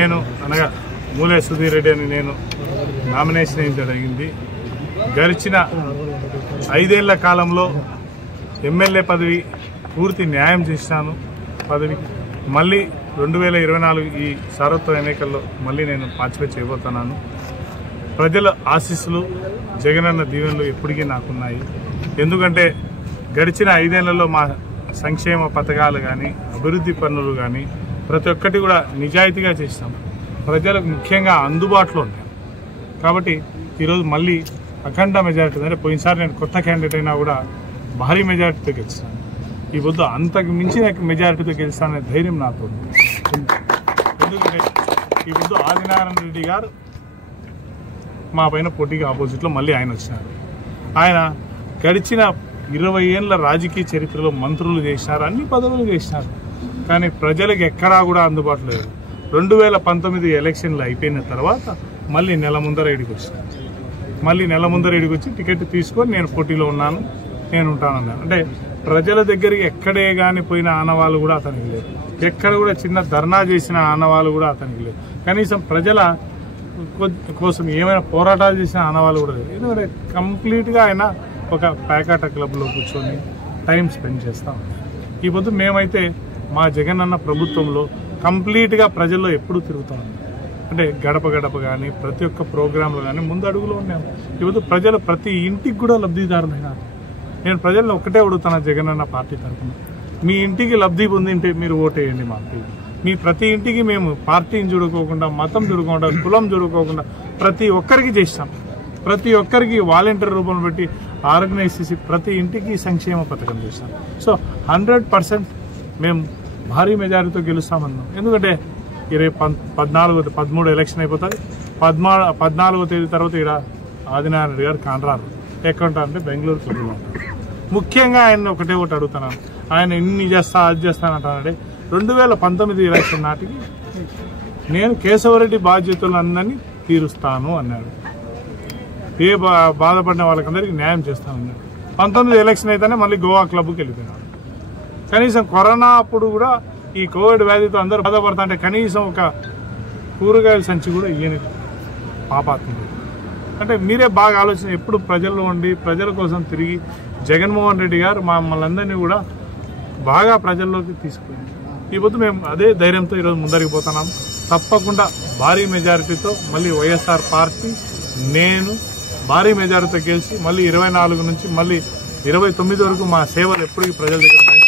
నేను అనగా మూలే సుధీర్ రెడ్డి అని నేను నామినేషన్ వేయడం జరిగింది. గడిచిన 5 ఏళ్ల కాలంలో ఎమ్మెల్యే పదవి పూర్తి న్యాయం చేసినాను పదవికి. మళ్ళీ 2024 ఈ సార్వత్రిక ఎన్నికల్లో మళ్ళీ నేను పార్టిసిపేట్ చేయబోతున్నాను. ప్రజల ఆశీస్సులు జగనన్న దీవెనలు ఎప్పటికీ నాకున్నాయి. ఎందుకంటే గడిచిన 5 ఏళ్లలో మా సంక్షేమ పథకాలు కానీ అభివృద్ధి పనులు కానీ ప్రతి ఒక్కటి కూడా నిజాయితీగా చేసినాం. ప్రజలకు ముఖ్యంగా అందుబాటులో ఉంటాం. కాబట్టి ఈరోజు మళ్ళీ అఖండ మెజారిటీ, అంటే పోయినసారి నేను కొత్త క్యాండిడేట్ అయినా కూడా భారీ మెజారిటీతో గెలిచాను. ఈ పొద్దు అంతకు మించిన మెజారిటీతో గెలిచాననే ధైర్యం నాతో. ఎందుకంటే ఈ పొద్దు ఆదినారాయణ రెడ్డి గారు మా పైన పోటీగా ఆపోజిట్లో మళ్ళీ ఆయన వచ్చినారు. ఆయన గడిచిన 20 ఏళ్ల రాజకీయ చరిత్రలో మంత్రులు చేసినారు, అన్ని పదవులు చేసినారు. కానీ ప్రజలకు ఎక్కడా కూడా అందుబాటులో లేదు. 2019 ఎలక్షన్లు అయిపోయిన తర్వాత మళ్ళీ నెల ముందర ఇడికి వచ్చినారు. మళ్ళీ నెల ముందర ఇడికి వచ్చి టికెట్ తీసుకొని నేను పోటీలో ఉన్నాను, నేను ఉంటానన్నాను. అంటే ప్రజల దగ్గరికి ఎక్కడే కానీ పోయిన ఆనవాళ్ళు కూడా అతనికి లేదు. ఎక్కడ కూడా చిన్న ధర్నా చేసిన ఆనవాళ్ళు కూడా అతనికి లేదు. కనీసం ప్రజల కోసం ఏమైనా పోరాటాలు చేసిన ఆనవాళ్ళు కూడా లేదు. ఎందుకంటే కంప్లీట్గా ఆయన ఒక ప్యాకాట క్లబ్లో కూర్చొని టైం స్పెండ్ చేస్తూ ఉంటాం. ఈ పొద్దు మేమైతే మా జగనన్న ప్రభుత్వంలో కంప్లీట్గా ప్రజల్లో ఎప్పుడూ తిరుగుతూ ఉన్నాం. అంటే గడప గడప కానీ ప్రతి ఒక్క ప్రోగ్రాంలో కానీ ముందు అడుగులో ఉన్నాము. ఈ పొద్దు ప్రజలు ప్రతి ఇంటికి కూడా లబ్ధిదారులైనారు. నేను ప్రజలను ఒక్కటే అడుగుతాను, జగనన్న పార్టీ తరఫున మీ ఇంటికి లబ్ధి పొందింటే మీరు ఓటేయండి మాకు. మీ ప్రతి ఇంటికి మేము పార్టీని చూడుకోకుండా, మతం చూడుకోకుండా, కులం చూడుకోకుండా ప్రతి ఒక్కరికి చేస్తాం. ప్రతి ఒక్కరికి వాలంటీర్ రూపంలో పెట్టి ఆర్గనైజ్ చేసి ప్రతి ఇంటికి సంక్షేమ పథకం చేస్తాం. సో 100% మేము భారీ మెజారిటీతో గెలుస్తామన్నాం. ఎందుకంటే 13 ఎలక్షన్ అయిపోతుంది. 14వ తేదీ తర్వాత ఇక్కడ ఆదినారాయణ రెడ్డి గారు కానరారు. ఎక్కడ ఉంటారంటే బెంగళూరు క్లబ్లో ఉంటారు. ముఖ్యంగా ఆయన ఒకటే ఒకటి అడుగుతున్నాను, ఆయన ఇన్ని చేస్తా అది చేస్తానంటానంటే 2019 ఎలక్షన్ నాటికి నేను కేశవరెడ్డి బాధ్యతలందరినీ తీరుస్తాను అన్నాడు. ఏ బాధపడిన వాళ్ళకందరికీ న్యాయం చేస్తానన్నాడు. 19 ఎలక్షన్ అయితేనే మళ్ళీ గోవా క్లబ్కి వెళ్ళిపోయినాడు. కనీసం కరోనా అప్పుడు కూడా ఈ కోవిడ్ వ్యాధితో అందరూ బాధపడతా అంటే కనీసం ఒక కూరగాయల సంచి కూడా ఇయ్యని పాపాత్ముడు. అంటే మీరే బాగా ఆలోచన, ఎప్పుడు ప్రజల్లో ఉండి ప్రజల కోసం తిరిగి జగన్మోహన్ రెడ్డి గారు మమ్మల్ని అందరినీ కూడా బాగా ప్రజల్లోకి తీసుకుపోయింది. ఈ పొద్దు మేము అదే ధైర్యంతో ఈరోజు ముందరికి పోతున్నాం. తప్పకుండా భారీ మెజారిటీతో మళ్ళీ వైఎస్ఆర్ పార్టీ నేను భారీ మెజారిటీతో గెలిచి మళ్ళీ 24 నుంచి మళ్ళీ 29 వరకు మా సేవలు ఎప్పటికీ ప్రజల దగ్గర ఉంటాయి.